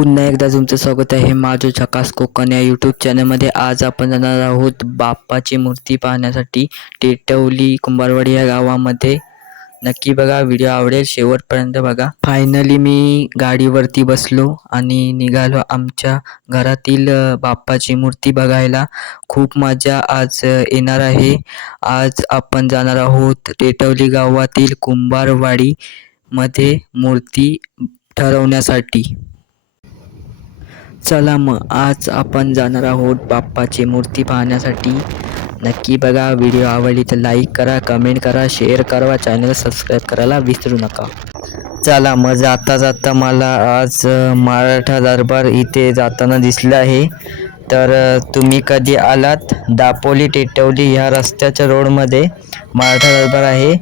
पुन्हा एकदा तुमचं स्वागत आहे माझं झकास कोकण या यूट्यूब चॅनलमध्ये। आज आपण जाणार आहोत बाप्पाची मूर्ती पाहण्यासाठी टेटवली कुंभारवाडी या गावामध्ये। नक्की बघा, व्हिडिओ आवडेल, शेवटपर्यंत बघा। फायनली मी गाडीवरती बसलो आणि निघालो आमच्या घरातील बाप्पाची मूर्ती बघायला। खूप मजा आज येणार आहे। आज आपण जाणार आहोत टेटवली गावातील कुंभारवाडी मध्ये मूर्ती ठरवण्यासाठी। चला मग आज आपण जाणार आहोत बाप्पाची मूर्ती पाहण्यासाठी। नक्की बघा, व्हिडिओ आवडली तर लाईक करा, कमेंट करा, शेअर करा, चॅनल सबस्क्राईब करायला विसरू नका। चला मग जाता जाता मला आज मराठा दरबार इथे जाताना दिसलं आहे। तर तुम्ही कधी आलात दापोली टेटवली ह्या रस्त्याच्या रोडमध्ये मराठा दरबार आहे।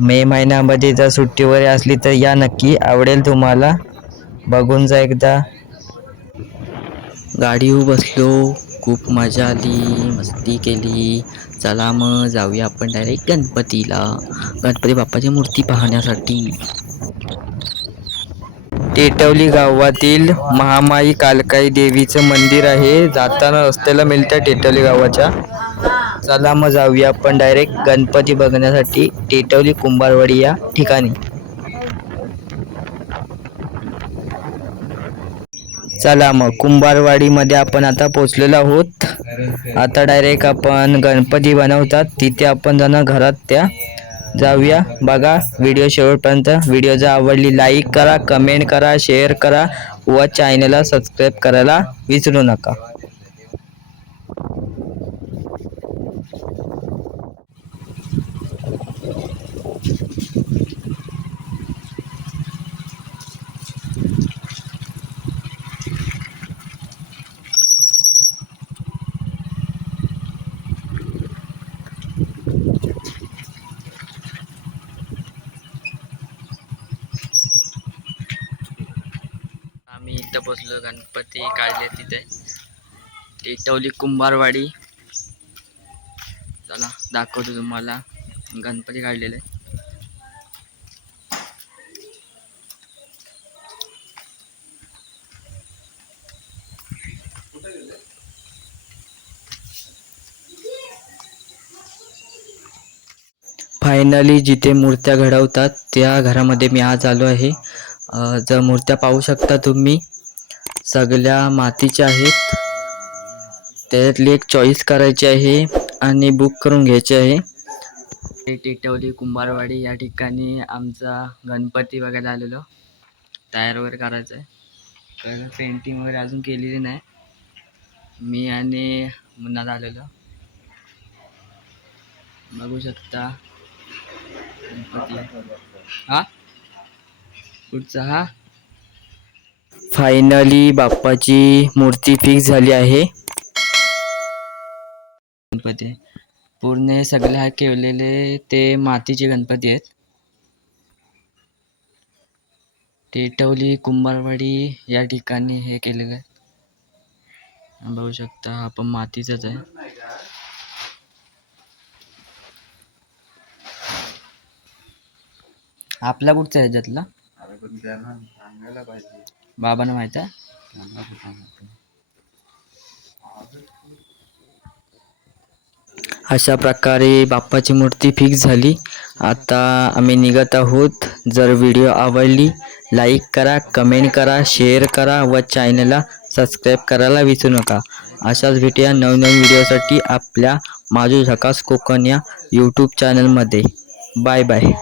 मे महिन्यामध्ये जर सुट्टीवर असली तर या नक्की, आवडेल तुम्हाला, बघून जा एकदा। गाडीवर बसलो, खूप मजा आली, मस्ती केली। चला मग जाऊया आपण डायरेक्ट गणपतीला, गणपती बाप्पाची मूर्ती पाहण्यासाठी। टेटवली गावातील महामाई कालकाई देवीचं मंदिर आहे, जाताना रस्त्याला मिळतं टेटवली गावाच्या। चला मग जाऊया आपण डायरेक्ट गणपती बघण्यासाठी टेटवली कुंभारवाडी या ठिकाणी। चला मग कुंभारवाडीमध्ये आपण आता पोचलेलो आहोत। आता डायरेक्ट आपण गणपती बनवतात तिथे आपण जाणार घरात त्या, जाऊया। बघा व्हिडिओ शेवटपर्यंत। व्हिडिओ जर आवडली लाईक करा, कमेंट करा, शेअर करा व चॅनलला सबस्क्राईब करायला विसरू नका। आम्ही इथं बसलो, गणपती काढले तिथे टेटवली कुंभारवाडी। चला दाखवतो तुम्हाला गणपती काढलेले। फायनली जिथे मूर्त्या घडवतात त्या घरामध्ये मी आज आलो आहे। जर मूर्त्या पाहू शकता तुम्ही, सगळ्या मातीच्या आहेत। त्यातली एक चॉईस करायची आहे आणि बुक करून घ्यायची आहे। टेटवली कुंभारवाडी या ठिकाणी आमचा गणपती बघायला आलेलो, तयार वगैरे करायचं आहे। तर पेंटिंग वगैरे अजून केलेली नाही, मी आणि मुन्ना आलेलो, बघू शकता गणपती। हा पुढचा हा फायनली बाप्पाची मूर्ती फिक्स झाली आहे। गणपती पूर्ण सगळे केलेले ते मातीचे गणपती आहेत। टेटवली कुंभारवाडी या ठिकाणी हे केलेलं आहे, बघू शकता। हा पण मातीचाच आहे। आपला कुठचा आहे ह्याच्यातला? बाबांना माहित आहे। अशा प्रकारे बाप्पाची मूर्ती फिक्स झाली। आता आम्ही निघत आहोत। जर व्हिडिओ आवडली लाईक करा, कमेंट करा, शेअर करा व चॅनलला सबस्क्राईब करायला विसरू नका। अशाच भेटूया नवनवीन व्हिडिओसाठी आपल्या माझं झकास कोकण या यूट्यूब चॅनलमध्ये। Bye bye.